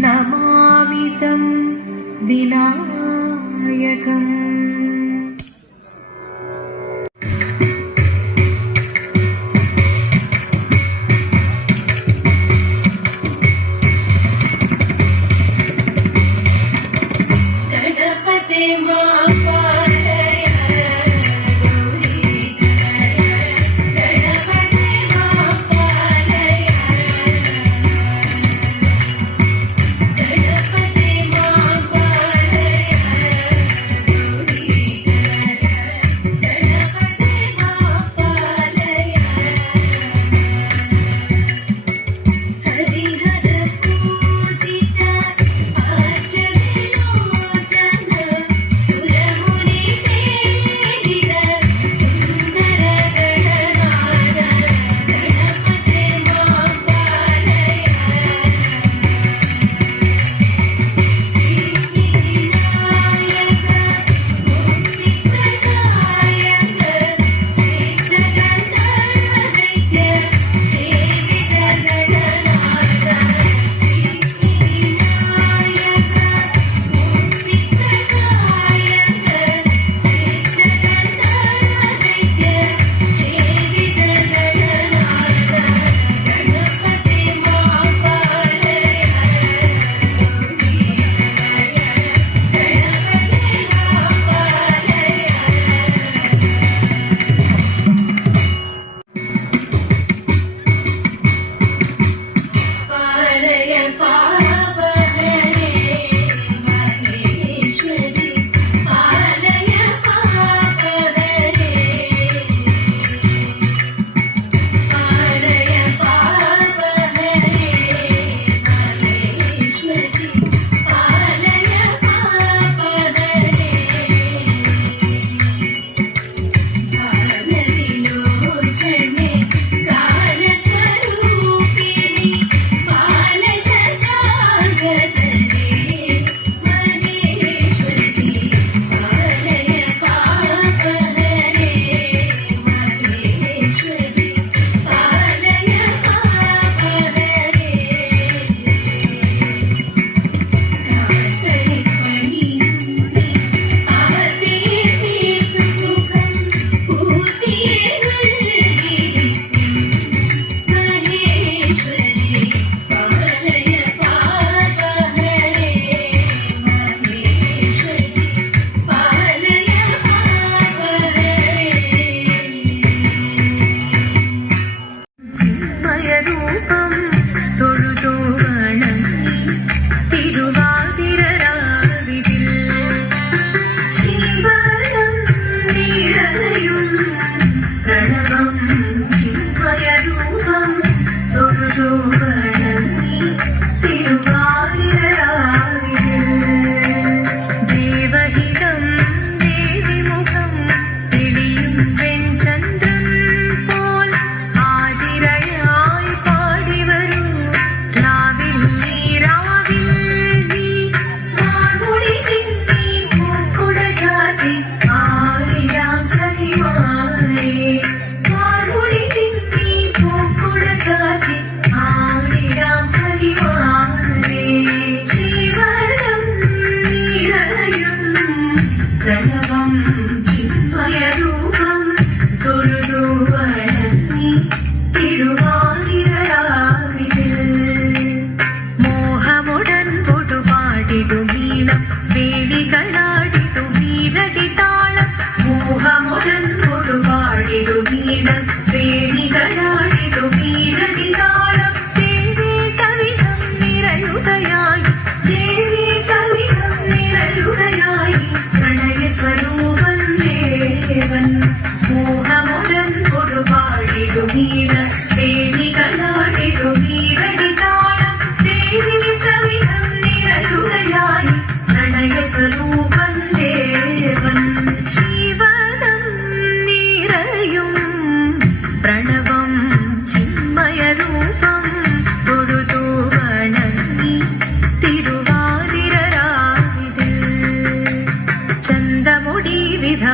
नमामि तं विनायकम्।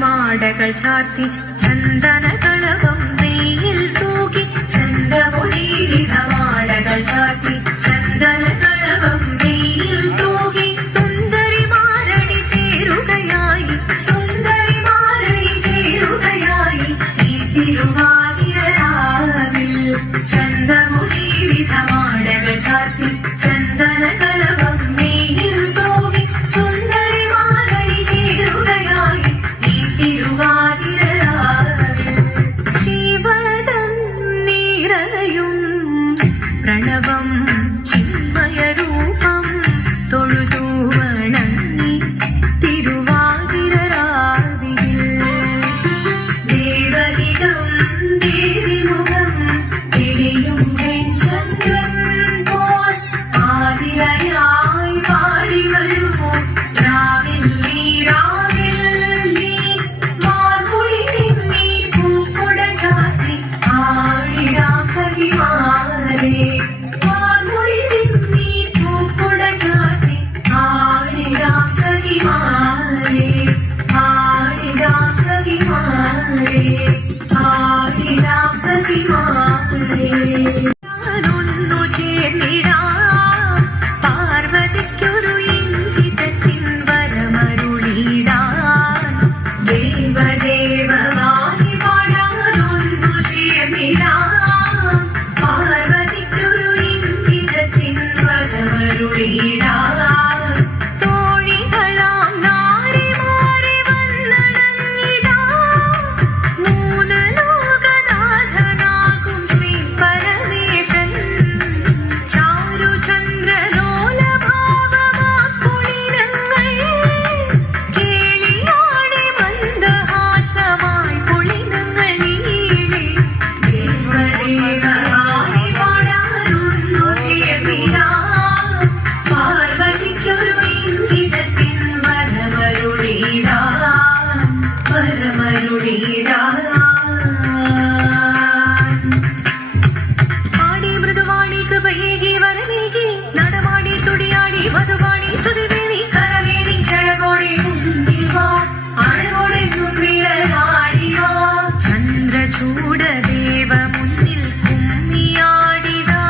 മാടകൾ ചാർത്തി ചന്ദനകളവം വെയിൽ തൂകി ചന്ദമൊഴി മാടകൾ ചാർത്തി ചന്ദനകളവം വെയിൽ ചാർത്തി ചന്ദന കളഭം നെയ്യിൽ തൂകി സുന്ദരി മാലണി ചേരുകയായി ഈ തിരുവാതിരരാവിൽ ശിവദം നിറയും പ്രണവം ചിന്മയരൂപം തൊഴുതു വണങ്ങി തിരുവാതിരരാവിൽ ദേവഹിതം ദേവിമുഖം തെളിയും വെൺചന്ദ്രൻ പോൽ ആതിരയായി പാടി വരുമോ രാവിൽ നീ മാർമുടി തിമ്മി പൂക്കുട ചാത്തി ആടിടാ സഖിമാരേ മാർമുടി തിമ്മി പൂക്കുട ചാത്തി ആടിടാ സഖിമാരേ ആടിടാ സഖിമാരേ ആടിടാ സഖിമാരേ ഞാനൊന്നു ചേർന്നിടാം പാർവതിക്കൊരു ഇംഗിതത്തിൻ വരമരുളിടാൻ ദേവദേവമായി പാടാനൊന്നു ചേർന്നിടാം പാർവതിക്കൊരു ഇംഗിതത്തിൻ വരമരുളിടാൻ തോഴികളാം നാരിമാരെ വന്നണഞ്ഞിടാം മൂന്ന് ലോകനാഥനാകും ശ്രീ പരമേശൻ ചാരുചന്ദ്രലോലഭാവമാക്കുളിരങ്ങൾ കേളിയാടി മന്ദഹാസമായി പുളിനങ്ങൾ നീളെ ദേവദേവമായി പാടാനൊന്നു ചേർന്നിടാം പാർവതിക്കൊരു ഇംഗിതത്തിൻ വരമരുളിടാൻ ആടി മൃദുവാണി കൃപയേകി വരമേകി നടമാടി തുടിയാടി വധുവാണി സുതിവേണി കരവേണി കിഴകോടെ മുന്നിൽവാ അഴകോടെ തുമ്പിലാടിവാ ചന്ദ്രചൂടദേവ മുന്നിൽ കുമ്മിയാടിടാ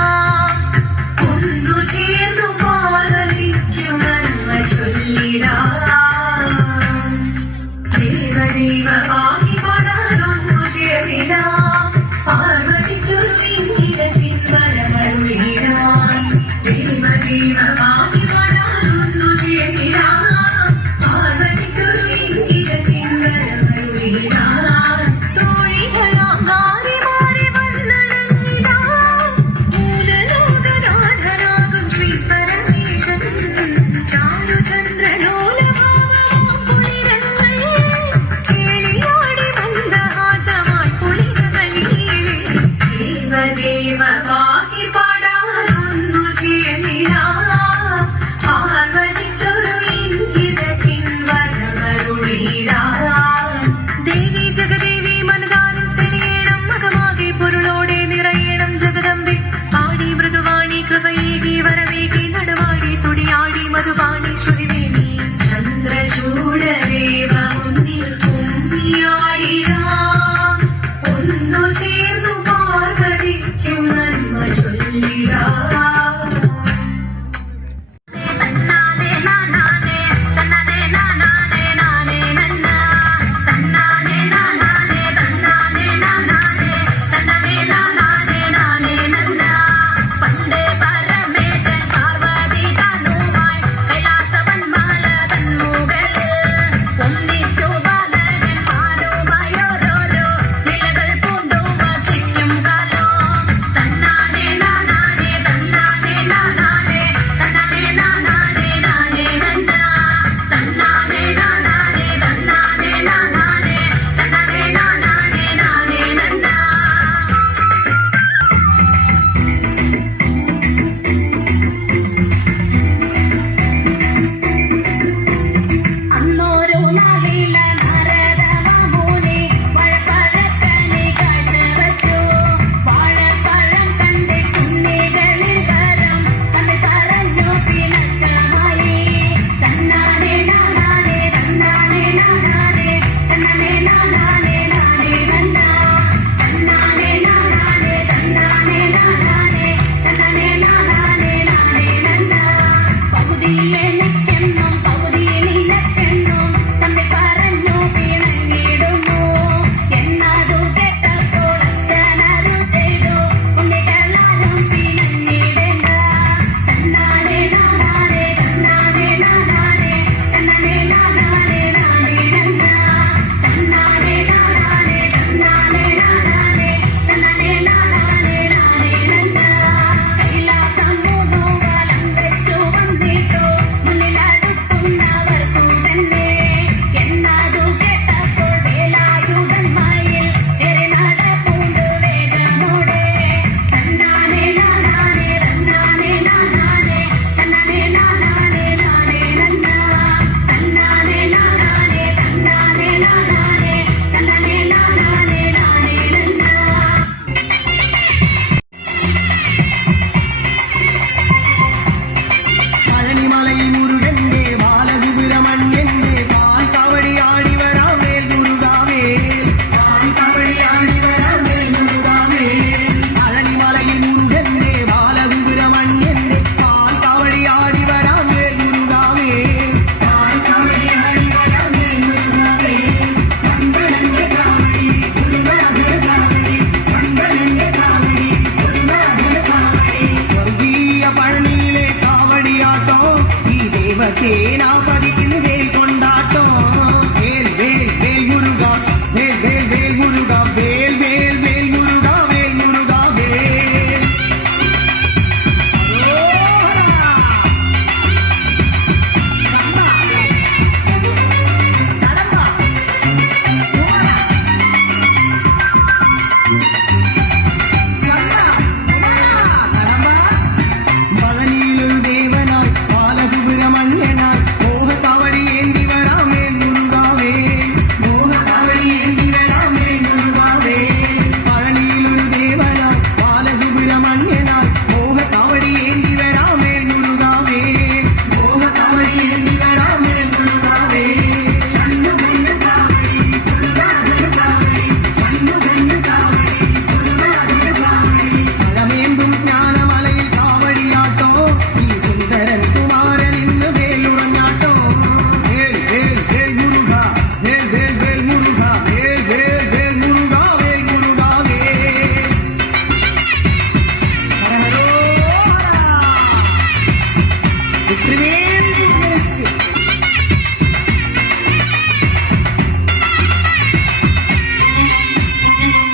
ഒന്നു ചേർന്നു പാലരിക്കുമെന്ന ചൊല്ലിടാം ദേവദേവമായി പാടാനൊന്നു ചേർന്നിടാം പാർവതിക്കൊരു ഇംഗിതത്തിൻ വരമരുളിടാൻ ദേവദേവമായി പാടാൻ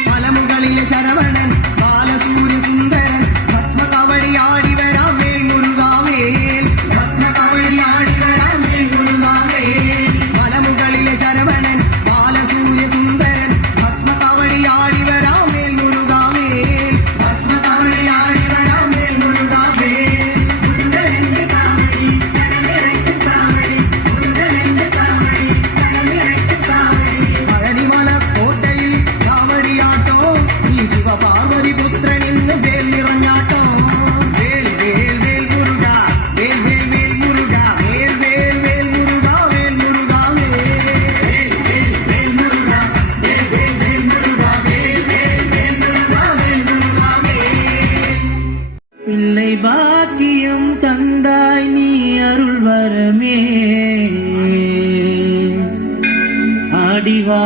മലമുകളിലെ ശരവണൻ ബാലസൂര്യ സുന്ദരൻ ഭസ്മ കവടിയാടി വരാം വേൽ മുരുകാവേൽ ഭസ്മ കവടിയാടി വരാം വേൽ മുരുകാവേൽ മലമുകളിലെ ശരവണൻ ബാലസൂര്യ സുന്ദരൻ ഭസ്മ കവടിയാടി വരാം വേൽ മുരുകാവേൽ ഭസ്മ കവടിയാടി വരാം വേൽ മുരുകാവേൽ മുരുകന്റെ കാവടി കടലിറക്ക് കാവടി മുരുകന്റെ കാവടി കടലിറക്ക് കാവടി പഴനിമല കോട്ടയിൽ കാവടിയാട്ടോ ഈ ശിവപാർവതി പുത്രൻ ഇന്ന് വേൽ നിറഞ്ഞാട്ടോ വേൽ വേൽ വേൽ മുരുക വേൽ വേൽ വേൽ മുരുക വേൽ വേൽ വേൽ മുരുക വേൽ മുരുക വേൽ വേൽ വേൽ മുരുക വേൽ വേൽ വേൽ മുരുക വേൽ വേൽ വേൽ മുരുക വേൽ മുരുക பிள்ளை பாக்கியம் தந்தாய் நீ அருள் வரமே ஆடிவா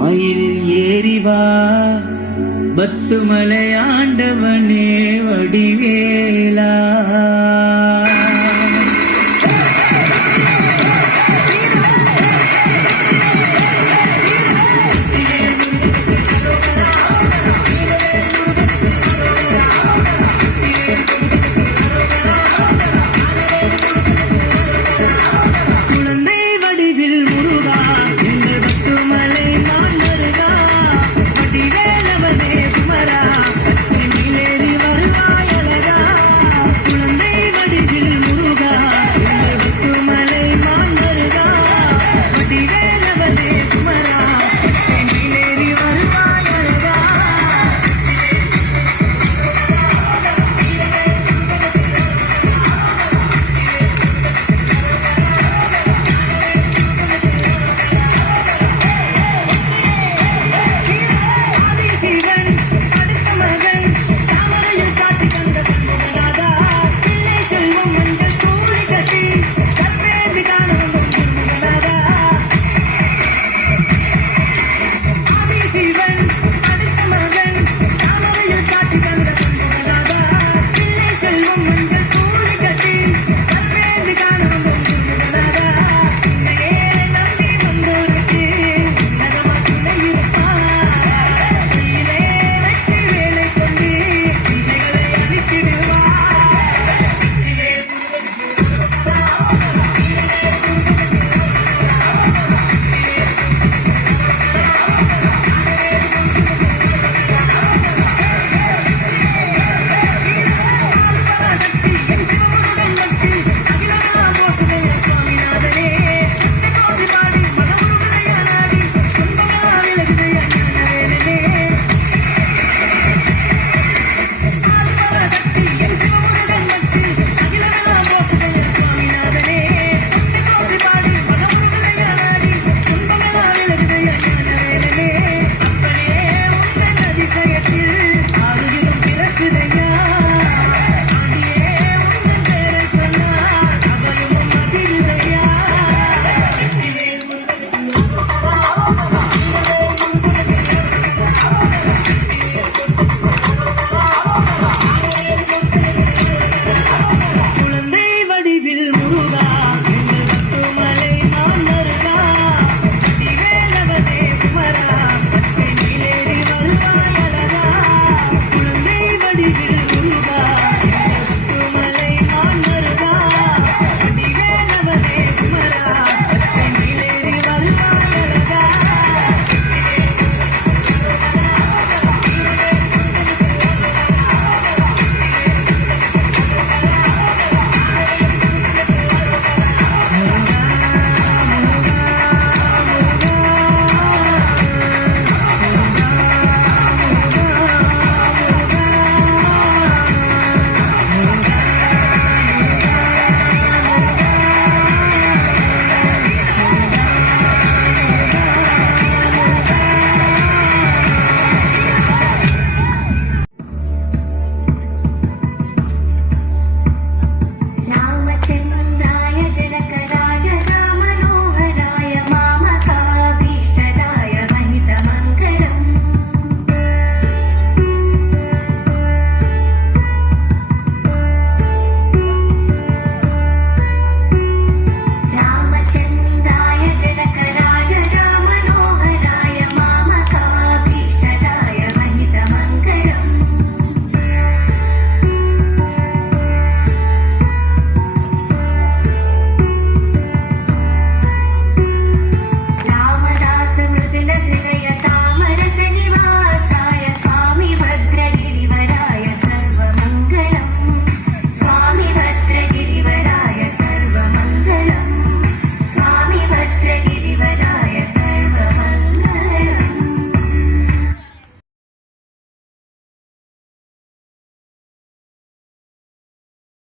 மயில் ஏறிவா பத்துமலை